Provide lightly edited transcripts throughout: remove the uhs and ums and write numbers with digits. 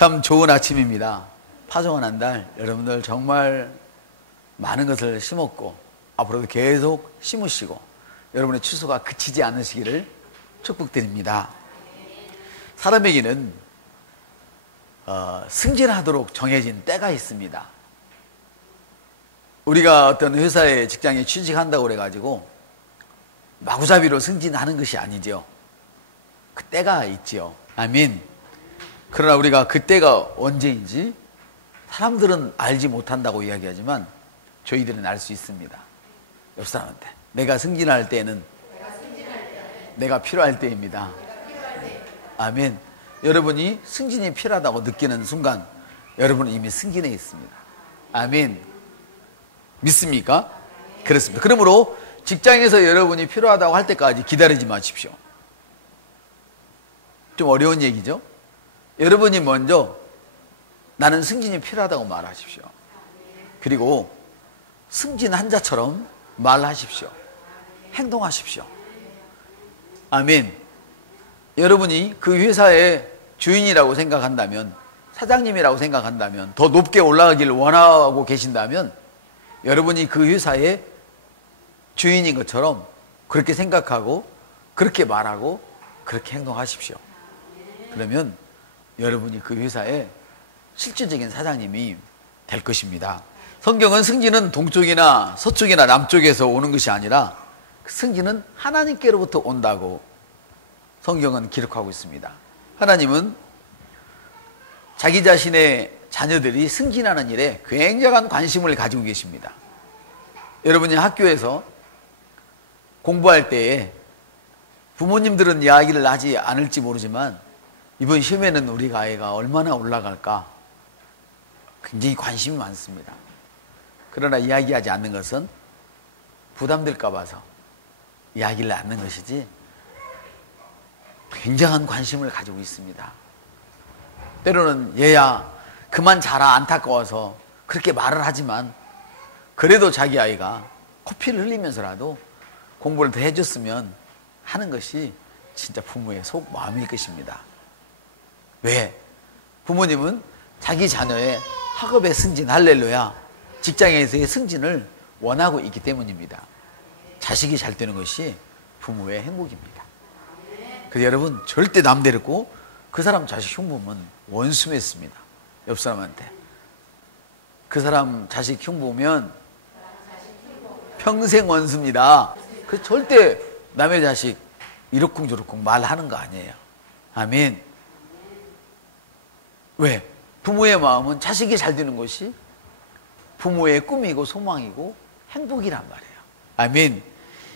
참 좋은 아침입니다. 파종한 한 달 여러분들 정말 많은 것을 심었고 앞으로도 계속 심으시고 여러분의 추수가 그치지 않으시기를 축복드립니다. 사람에게는 승진하도록 정해진 때가 있습니다. 우리가 어떤 회사에 직장에 취직한다고 그래가지고 마구잡이로 승진하는 것이 아니죠. 그 때가 있지요. 아멘. 그러나 우리가 그 때가 언제인지 사람들은 알지 못한다고 이야기하지만 저희들은 알 수 있습니다. 옆 사람한테 내가 승진할 때는 내가 필요할 때입니다. 아멘. 여러분이 승진이 필요하다고 느끼는 순간 여러분은 이미 승진해 있습니다. 아멘. 믿습니까? 그렇습니다. 그러므로 직장에서 여러분이 필요하다고 할 때까지 기다리지 마십시오. 좀 어려운 얘기죠? 여러분이 먼저 나는 승진이 필요하다고 말하십시오. 그리고 승진한 자처럼 말하십시오. 행동하십시오. 아멘. 여러분이 그 회사의 주인이라고 생각한다면, 사장님이라고 생각한다면, 더 높게 올라가기를 원하고 계신다면 여러분이 그 회사의 주인인 것처럼 그렇게 생각하고 그렇게 말하고 그렇게 행동하십시오. 그러면 여러분이 그 회사의 실질적인 사장님이 될 것입니다. 성경은 승진은 동쪽이나 서쪽이나 남쪽에서 오는 것이 아니라 승진은 하나님께로부터 온다고 성경은 기록하고 있습니다. 하나님은 자기 자신의 자녀들이 승진하는 일에 굉장한 관심을 가지고 계십니다. 여러분이 학교에서 공부할 때에 부모님들은 이야기를 하지 않을지 모르지만 이번 시험에는 우리 아이가 얼마나 올라갈까 굉장히 관심이 많습니다. 그러나 이야기하지 않는 것은 부담될까 봐서 이야기를 않는 것이지 굉장한 관심을 가지고 있습니다. 때로는 얘야 그만 자라 안타까워서 그렇게 말을 하지만 그래도 자기 아이가 코피를 흘리면서라도 공부를 더 해줬으면 하는 것이 진짜 부모의 속 마음일 것입니다. 왜? 부모님은 자기 자녀의 학업의 승진, 할렐루야, 직장에서의 승진을 원하고 있기 때문입니다. 자식이 잘 되는 것이 부모의 행복입니다. 그래서 여러분 절대 남 데리고 그 사람 자식 흉보면 원수 맺습니다. 옆 사람한테 그 사람 자식 흉보면 평생 원수입니다. 그 절대 남의 자식 이러쿵저러쿵 말하는 거 아니에요. 아멘. 왜? 부모의 마음은 자식이 잘 되는 것이 부모의 꿈이고 소망이고 행복이란 말이에요. 아멘.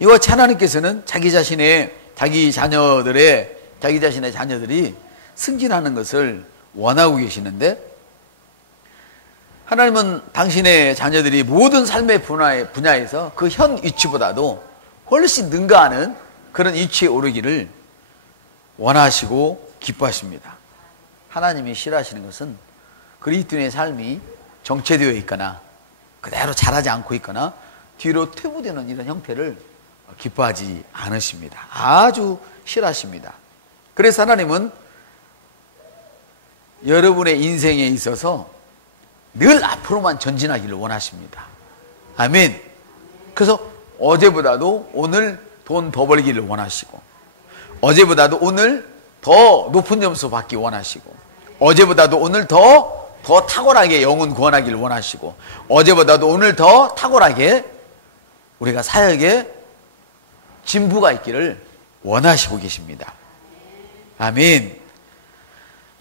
이와 같이 하나님께서는 자기 자신의 자녀들이 승진하는 것을 원하고 계시는데 하나님은 당신의 자녀들이 모든 삶의 분야에서 그 현 위치보다도 훨씬 능가하는 그런 위치에 오르기를 원하시고 기뻐하십니다. 하나님이 싫어하시는 것은 그리스도인의 삶이 정체되어 있거나 그대로 자라지 않고 있거나 뒤로 퇴보되는 이런 형태를 기뻐하지 않으십니다. 아주 싫어하십니다. 그래서 하나님은 여러분의 인생에 있어서 늘 앞으로만 전진하기를 원하십니다. 아멘. 그래서 어제보다도 오늘 돈 더 벌기를 원하시고 어제보다도 오늘 더 높은 점수 받기 원하시고 어제보다도 오늘 더 탁월하게 영혼 구원하기를 원하시고 어제보다도 오늘 더 탁월하게 우리가 사역에 진부가 있기를 원하시고 계십니다. 아멘.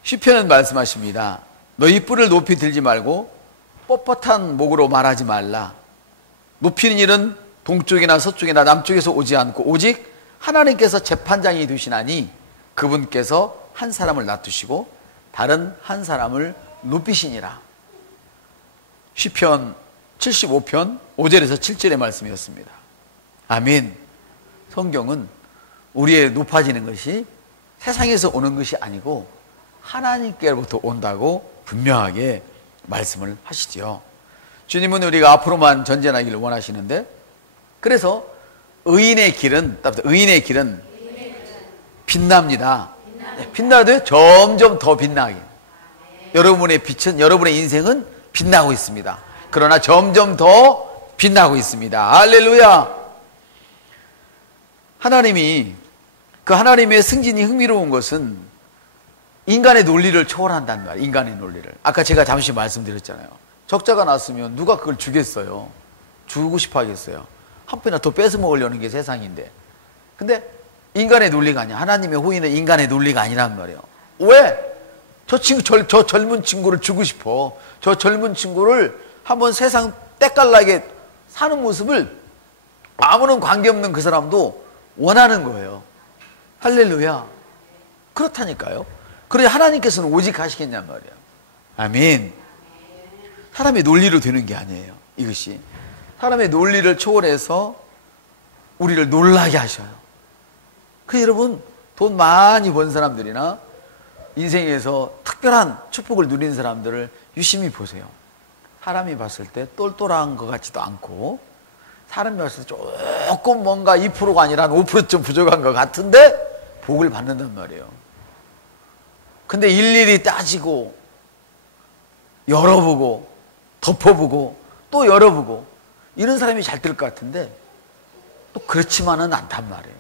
시편은 말씀하십니다. 너희 뿔을 높이 들지 말고 뻣뻣한 목으로 말하지 말라. 높이는 일은 동쪽이나 서쪽이나 남쪽에서 오지 않고 오직 하나님께서 재판장이 되시나니 그분께서 한 사람을 낮추시고 다른 한 사람을 높이시니라. 시편 75편 5절에서 7절의 말씀이었습니다. 아멘. 성경은 우리의 높아지는 것이 세상에서 오는 것이 아니고 하나님께로부터 온다고 분명하게 말씀을 하시지요. 주님은 우리가 앞으로만 전진하기를 원하시는데 그래서 의인의 길은 빛납니다. 빛나도 점점 더 빛나게. 여러분의 빛은, 여러분의 인생은 빛나고 있습니다. 그러나 점점 더 빛나고 있습니다. 할렐루야. 하나님이, 그 하나님의 승진이 흥미로운 것은 인간의 논리를 초월한단 말이에요. 인간의 논리를. 아까 제가 잠시 말씀드렸잖아요. 적자가 났으면 누가 그걸 주겠어요? 주고 싶어 하겠어요? 한 푼이나 더 뺏어 먹으려는 게 세상인데. 근데 인간의 논리가 아니야. 하나님의 호의는 인간의 논리가 아니란 말이에요. 왜? 저 젊은 친구를 주고 싶어. 저 젊은 친구를 한번 세상 때깔나게 사는 모습을 아무런 관계없는 그 사람도 원하는 거예요. 할렐루야. 그렇다니까요. 그래 하나님께서는 오직 하시겠냔 말이에요. 아멘. 사람의 논리로 되는 게 아니에요. 이것이 사람의 논리를 초월해서 우리를 놀라게 하셔요. 그 여러분, 돈 많이 번 사람들이나 인생에서 특별한 축복을 누린 사람들을 유심히 보세요. 사람이 봤을 때 똘똘한 것 같지도 않고, 사람이 봤을 때 조금 뭔가 2%가 아니라 한 5%좀 부족한 것 같은데 복을 받는단 말이에요. 근데 일일이 따지고 열어보고 덮어보고 또 열어보고 이런 사람이 잘 될 것 같은데 또 그렇지만은 않단 말이에요.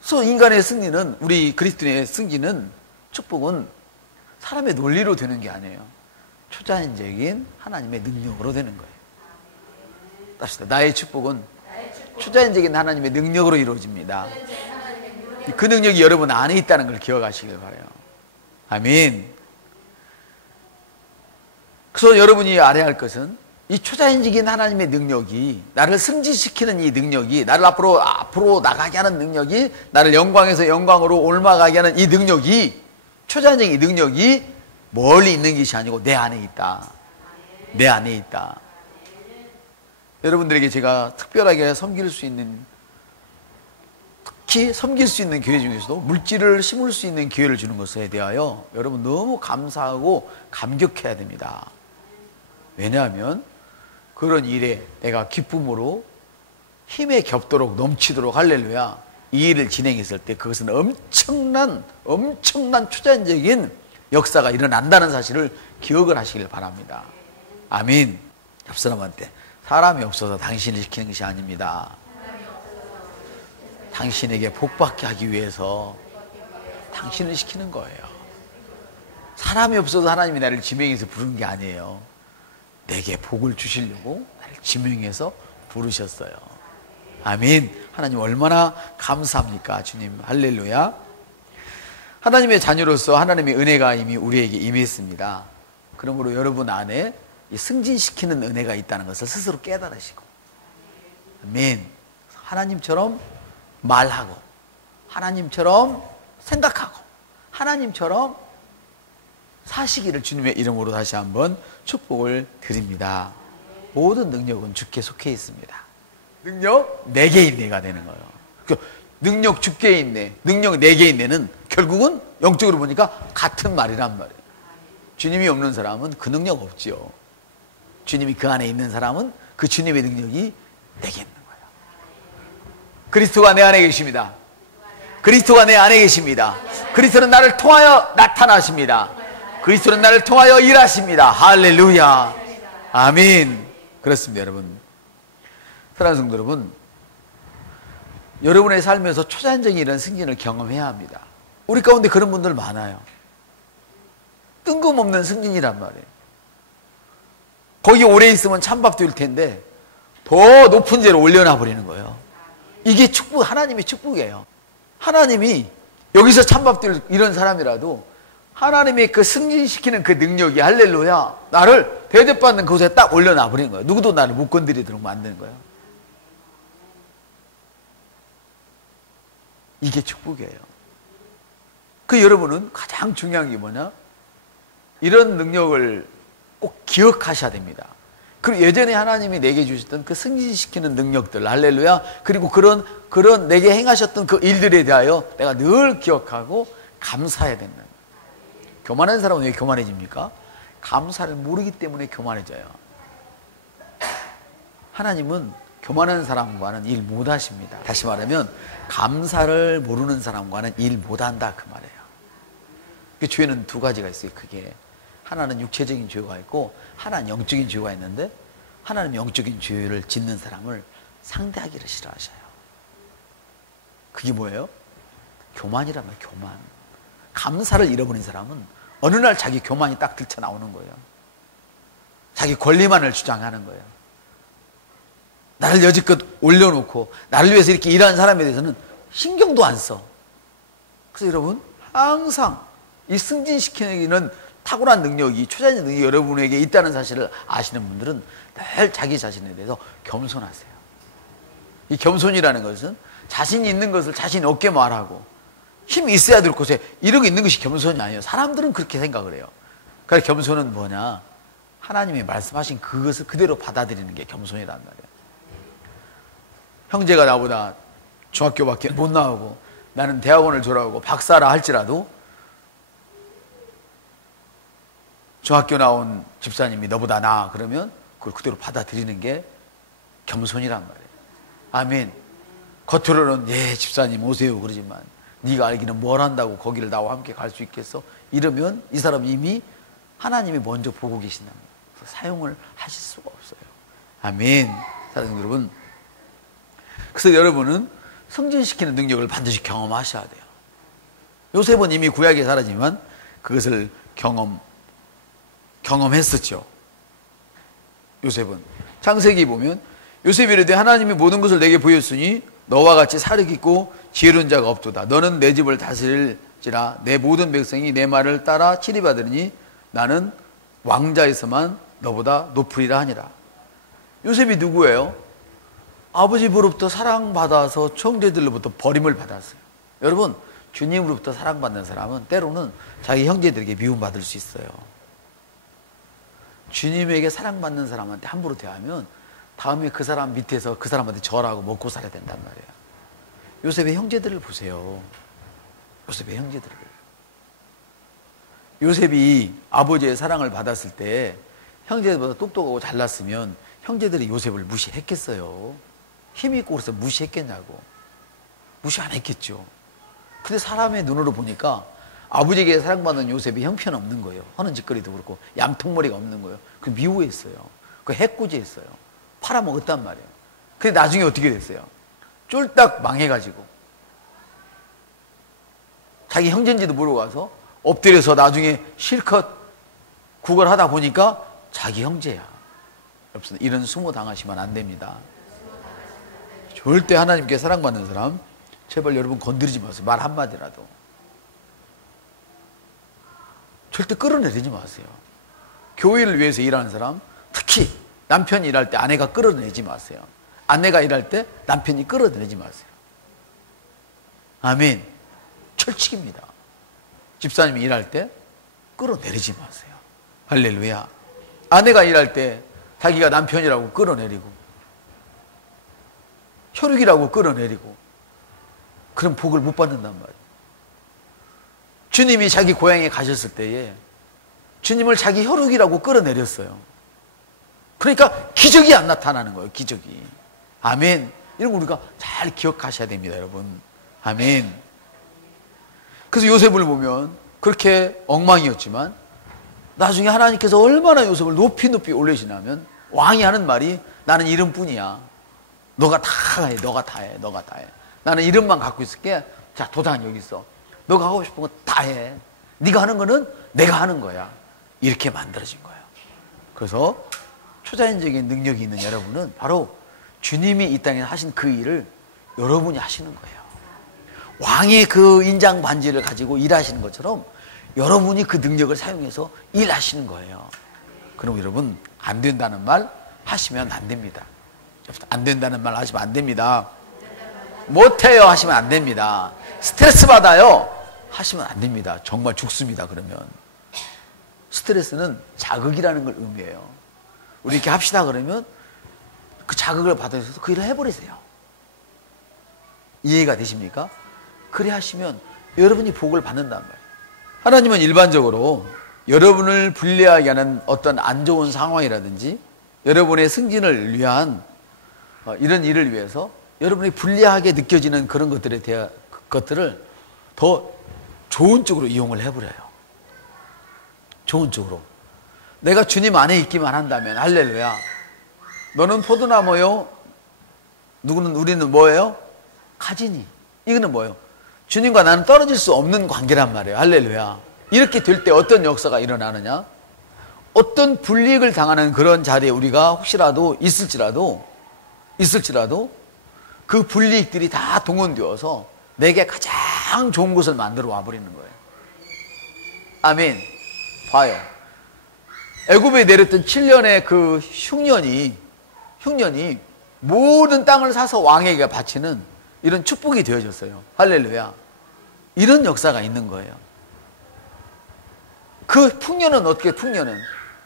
그래서 인간의 승리는, 우리 그리스도인의 승리는, 축복은 사람의 논리로 되는 게 아니에요. 초자연적인 하나님의 능력으로 되는 거예요. 답시다. 나의 축복은 초자연적인 하나님의 능력으로 이루어집니다. 그 능력이 여러분 안에 있다는 걸 기억하시길 바라요. 아멘. 그래서 여러분이 알아야 할 것은 이 초자연적인 하나님의 능력이, 나를 승진시키는 이 능력이, 나를 앞으로 나가게 하는 능력이, 나를 영광에서 영광으로 올라가게 하는 이 능력이, 초자연적인 이 능력이 멀리 있는 것이 아니고 내 안에 있다. 내 안에 있다. 여러분들에게 제가 특별하게 섬길 수 있는, 특히 섬길 수 있는 기회 중에서도 물질을 심을 수 있는 기회를 주는 것에 대하여 여러분 너무 감사하고 감격해야 됩니다. 왜냐하면 그런 일에 내가 기쁨으로 힘에 겹도록 넘치도록, 할렐루야, 이 일을 진행했을 때 그것은 엄청난 초자연적인 역사가 일어난다는 사실을 기억을 하시길 바랍니다. 아멘. 옆 사람한테, 사람이 없어서 당신을 시키는 것이 아닙니다. 당신에게 복받게 하기 위해서 당신을 시키는 거예요. 사람이 없어서 하나님이 나를 지명해서 부른 게 아니에요. 내게 복을 주시려고 나를 지명해서 부르셨어요. 아멘. 하나님 얼마나 감사합니까? 주님, 할렐루야. 하나님의 자녀로서 하나님의 은혜가 이미 우리에게 임했습니다. 그러므로 여러분 안에 이 승진시키는 은혜가 있다는 것을 스스로 깨달으시고, 아멘. 하나님처럼 말하고, 하나님처럼 생각하고, 하나님처럼 사시기를 주님의 이름으로 다시 한번 축복을 드립니다. 모든 능력은 주께 속해 있습니다. 능력 내게 있네가 되는 거예요. 능력 주께 있네, 능력 내게 있네는 결국은 영적으로 보니까 같은 말이란 말이에요. 주님이 없는 사람은 그 능력 없지요. 주님이 그 안에 있는 사람은 그 주님의 능력이 내게 있는 거예요. 그리스도가 내 안에 계십니다. 그리스도가 내 안에 계십니다. 그리스도는 나를 통하여 나타나십니다. 그리스도는 나를 통하여 일하십니다. 할렐루야. 아멘. 그렇습니다, 여러분. 사랑하는 성도 여러분, 여러분의 삶에서 초자연적인 이런 승진을 경험해야 합니다. 우리 가운데 그런 분들 많아요. 뜬금없는 승진이란 말이에요. 거기 오래 있으면 찬밥 될 텐데 더 높은 데로 올려놔 버리는 거예요. 이게 축복, 하나님의 축복이에요. 하나님이 여기서 찬밥 될 이런 사람이라도 하나님의 그 승진시키는 그 능력이, 할렐루야, 나를 대접받는 곳에 딱 올려놔 버리는 거예요. 누구도 나를 못 건드리도록 만드는 거예요. 이게 축복이에요. 그 여러분은 가장 중요한 게 뭐냐? 이런 능력을 꼭 기억하셔야 됩니다. 그리고 예전에 하나님이 내게 주셨던 그 승진시키는 능력들, 할렐루야, 그리고 그런 내게 행하셨던 그 일들에 대하여 내가 늘 기억하고 감사해야 된다. 교만한 사람은 왜 교만해집니까? 감사를 모르기 때문에 교만해져요. 하나님은 교만한 사람과는 일 못하십니다. 다시 말하면 감사를 모르는 사람과는 일 못한다, 그 말이에요. 그 죄는 두 가지가 있어요. 그게 하나는 육체적인 죄가 있고 하나는 영적인 죄가 있는데, 하나는 영적인 죄를 짓는 사람을 상대하기를 싫어하셔요. 그게 뭐예요? 교만이라면 교만. 감사를 잃어버린 사람은 어느 날 자기 교만이 딱 들쳐나오는 거예요. 자기 권리만을 주장하는 거예요. 나를 여지껏 올려놓고 나를 위해서 이렇게 일하는 사람에 대해서는 신경도 안 써. 그래서 여러분, 항상 이 승진시키는 탁월한 능력이, 초자연적 능력이 여러분에게 있다는 사실을 아시는 분들은 늘 자기 자신에 대해서 겸손하세요. 이 겸손이라는 것은 자신이 있는 것을 자신이 없게 말하고 힘이 있어야 될 곳에 이러고 있는 것이 겸손이 아니에요. 사람들은 그렇게 생각을 해요. 그러니까 겸손은 뭐냐? 하나님이 말씀하신 그것을 그대로 받아들이는 게 겸손이란 말이에요. 형제가 나보다 중학교밖에 못 나오고 나는 대학원을 졸업하고 박사라 할지라도 중학교 나온 집사님이 너보다 나아 그러면 그걸 그대로 받아들이는 게 겸손이란 말이에요. 아멘. 겉으로는 예 집사님 오세요 그러지만 네가 알기는 뭘 한다고 거기를 나와 함께 갈 수 있겠어? 이러면 이 사람은 이미 하나님이 먼저 보고 계신다는 거예요. 그래서 사용을 하실 수가 없어요. 아멘. 사랑하는 여러분, 그래서 여러분은 승진시키는 능력을 반드시 경험하셔야 돼요. 요셉은 이미 구약에 살았지만 그것을 경험했었죠. 요셉은 창세기 보면 요셉이 이르되 하나님이 모든 것을 내게 보였으니 너와 같이 사력 있고 지혜로운 자가 없도다. 너는 내 집을 다스릴지라 내 모든 백성이 내 말을 따라 치리받으니 나는 왕자에서만 너보다 높으리라 하니라. 요셉이 누구예요? 아버지로부터 사랑받아서 형제들로부터 버림을 받았어요. 여러분, 주님으로부터 사랑받는 사람은 때로는 자기 형제들에게 미움받을 수 있어요. 주님에게 사랑받는 사람한테 함부로 대하면 다음에 그 사람 밑에서 그 사람한테 절하고 먹고 살아야 된단 말이에요. 요셉의 형제들을 보세요. 요셉의 형제들을. 요셉이 아버지의 사랑을 받았을 때 형제들보다 똑똑하고 잘났으면 형제들이 요셉을 무시했겠어요? 힘이 있고 그래서 무시했겠냐고. 무시 안 했겠죠. 근데 사람의 눈으로 보니까 아버지에게 사랑받는 요셉이 형편없는 거예요. 하는 짓거리도 그렇고 양통머리가 없는 거예요. 그 미워했어요. 그 해코지했어요. 팔아먹었단 말이에요. 근데 나중에 어떻게 됐어요? 쫄딱 망해가지고 자기 형제인지도 모르고 가서 엎드려서 나중에 실컷 구걸하다 보니까 자기 형제야. 여러분, 이런 수모 당하시면 안 됩니다. 절대 하나님께 사랑받는 사람 제발 여러분 건드리지 마세요. 말 한마디라도 절대 끌어내리지 마세요. 교회를 위해서 일하는 사람, 특히 남편이 일할 때 아내가 끌어내지 마세요. 아내가 일할 때 남편이 끌어내지 마세요. 아멘. 철칙입니다. 집사님이 일할 때 끌어내리지 마세요. 할렐루야. 아내가 일할 때 자기가 남편이라고 끌어내리고 혈육이라고 끌어내리고 그런 복을 못 받는단 말이에요. 주님이 자기 고향에 가셨을 때에 주님을 자기 혈육이라고 끌어내렸어요. 그러니까 기적이 안 나타나는 거예요. 기적이. 아멘. 이런 거 우리가 잘 기억하셔야 됩니다, 여러분. 아멘. 그래서 요셉을 보면 그렇게 엉망이었지만 나중에 하나님께서 얼마나 요셉을 높이 올리시냐면 왕이 하는 말이 나는 이름뿐이야. 너가 다 해. 너가 다 해. 너가 다 해. 나는 이름만 갖고 있을게. 자, 도단 여기 있어. 너가 하고 싶은 거 다 해. 네가 하는 거는 내가 하는 거야. 이렇게 만들어진 거예요. 그래서 초자연적인 능력이 있는 여러분은 바로 주님이 이 땅에 하신 그 일을 여러분이 하시는 거예요. 왕의 그 인장 반지를 가지고 일하시는 것처럼 여러분이 그 능력을 사용해서 일하시는 거예요. 그럼 여러분, 안 된다는 말 하시면 안 됩니다. 안 된다는 말 하시면 안 됩니다. 못해요 하시면 안 됩니다. 스트레스 받아요 하시면 안 됩니다. 정말 죽습니다. 그러면 스트레스는 자극이라는 걸 의미해요. 우리 이렇게 합시다 그러면 그 자극을 받아서 그 일을 해버리세요. 이해가 되십니까? 그래 하시면 여러분이 복을 받는단 말이에요. 하나님은 일반적으로 여러분을 불리하게 하는 어떤 안 좋은 상황이라든지 여러분의 승진을 위한 이런 일을 위해서 여러분이 불리하게 느껴지는 그런 것들을 더 좋은 쪽으로 이용을 해버려요. 좋은 쪽으로. 내가 주님 안에 있기만 한다면, 할렐루야. 너는 포도나무요, 누구는, 우리는 뭐예요? 가지니. 이거는 뭐예요? 주님과 나는 떨어질 수 없는 관계란 말이에요. 할렐루야. 이렇게 될 때 어떤 역사가 일어나느냐? 어떤 불이익을 당하는 그런 자리에 우리가 혹시라도 있을지라도 그 불이익들이 다 동원되어서 내게 가장 좋은 것을 만들어 와버리는 거예요. 아멘. 봐요. 애굽에 내렸던 7년의 그 흉년이 모든 땅을 사서 왕에게 바치는 이런 축복이 되어졌어요. 할렐루야. 이런 역사가 있는 거예요. 그 풍년은 어떻게,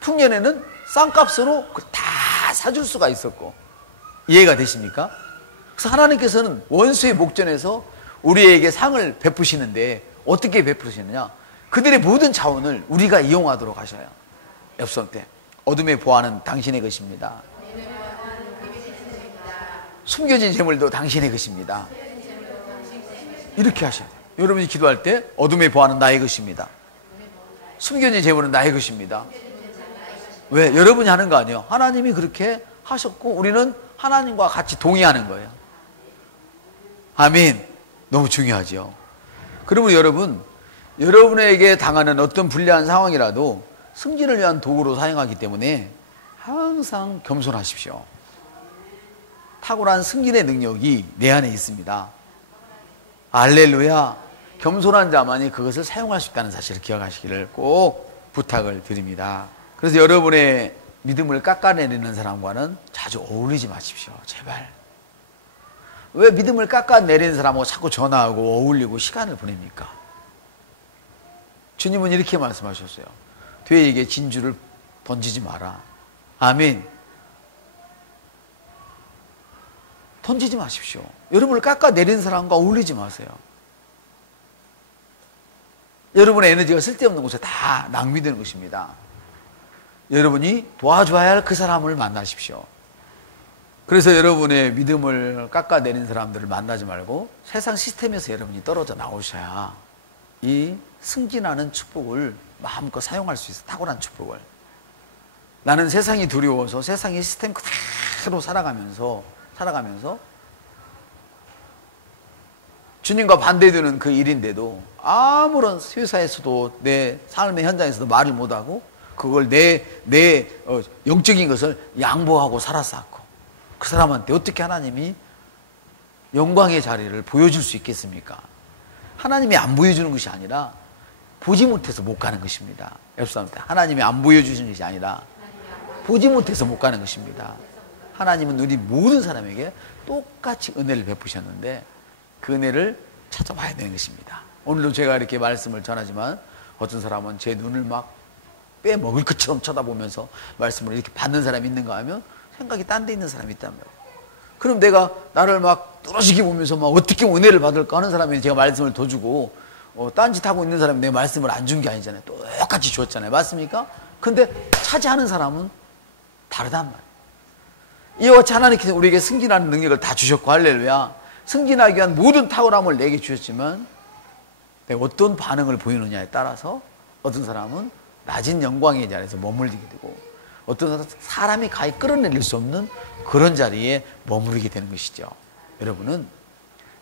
풍년에는 쌍값으로 다 사줄 수가 있었고, 이해가 되십니까? 그래서 하나님께서는 원수의 목전에서 우리에게 상을 베푸시는데 어떻게 베푸시느냐? 그들의 모든 자원을 우리가 이용하도록 하셔요. 엽선 때 어둠의 보화는 당신의 것입니다. 숨겨진 재물도 당신의 것입니다. 이렇게 하셔야 돼요. 여러분이 기도할 때 어둠의 보화는 나의 것입니다. 숨겨진 재물은 나의 것입니다. 왜? 여러분이 하는 거 아니에요. 하나님이 그렇게 하셨고 우리는 하나님과 같이 동의하는 거예요. 아멘. 너무 중요하죠. 그러면 여러분에게 당하는 어떤 불리한 상황이라도 승진을 위한 도구로 사용하기 때문에 항상 겸손하십시오. 탁월한 승진의 능력이 내 안에 있습니다. 할렐루야. 겸손한 자만이 그것을 사용할 수 있다는 사실을 기억하시기를 꼭 부탁을 드립니다. 그래서 여러분의 믿음을 깎아내리는 사람과는 자주 어울리지 마십시오. 제발. 왜 믿음을 깎아내리는 사람하고 자꾸 전화하고 어울리고 시간을 보냅니까? 주님은 이렇게 말씀하셨어요. 뒤에게 진주를 던지지 마라. 아멘. 던지지 마십시오. 여러분을 깎아내리는 사람과 어울리지 마세요. 여러분의 에너지가 쓸데없는 곳에 다 낭비되는 것입니다. 여러분이 도와줘야 할 그 사람을 만나십시오. 그래서 여러분의 믿음을 깎아내리는 사람들을 만나지 말고 세상 시스템에서 여러분이 떨어져 나오셔야 이 승진하는 축복을 마음껏 사용할 수 있어요. 탁월한 축복을. 나는 세상이 두려워서 세상의 시스템 그대로 살아가면서 주님과 반대되는 그 일인데도 아무런 회사에서도 내 삶의 현장에서도 말을 못하고 그걸 내 영적인 것을 양보하고 살았었고 그 사람한테 어떻게 하나님이 영광의 자리를 보여줄 수 있겠습니까? 하나님이 안 보여주는 것이 아니라 보지 못해서 못 가는 것입니다. 하나님이 안 보여주시는 것이 아니라 보지 못해서 못 가는 것입니다. 하나님은 우리 모든 사람에게 똑같이 은혜를 베푸셨는데 그 은혜를 찾아봐야 되는 것입니다. 오늘도 제가 이렇게 말씀을 전하지만 어떤 사람은 제 눈을 막 빼먹을 것처럼 쳐다보면서 말씀을 이렇게 받는 사람이 있는가 하면 생각이 딴 데 있는 사람이 있단 말이에요. 그럼 내가 나를 막 뚫어지게 보면서 막 어떻게 은혜를 받을까 하는 사람이 제가 말씀을 더 주고 딴짓하고 있는 사람이 내 말씀을 안 준 게 아니잖아요. 똑같이 주었잖아요. 맞습니까? 근데 차지하는 사람은 다르단 말이에요. 이와 같이 하나님께서 우리에게 승진하는 능력을 다 주셨고 할렐루야. 승진하기 위한 모든 탁월함을 내게 주셨지만 내가 어떤 반응을 보이느냐에 따라서 어떤 사람은 낮은 영광의 자리에서 머물게 되고 어떤 사람이 가히 끌어내릴 수 없는 그런 자리에 머무르게 되는 것이죠. 여러분은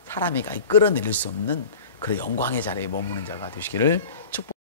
사람이 가히 끌어내릴 수 없는 그런 영광의 자리에 머무는 자가 되시기를 축복합니다.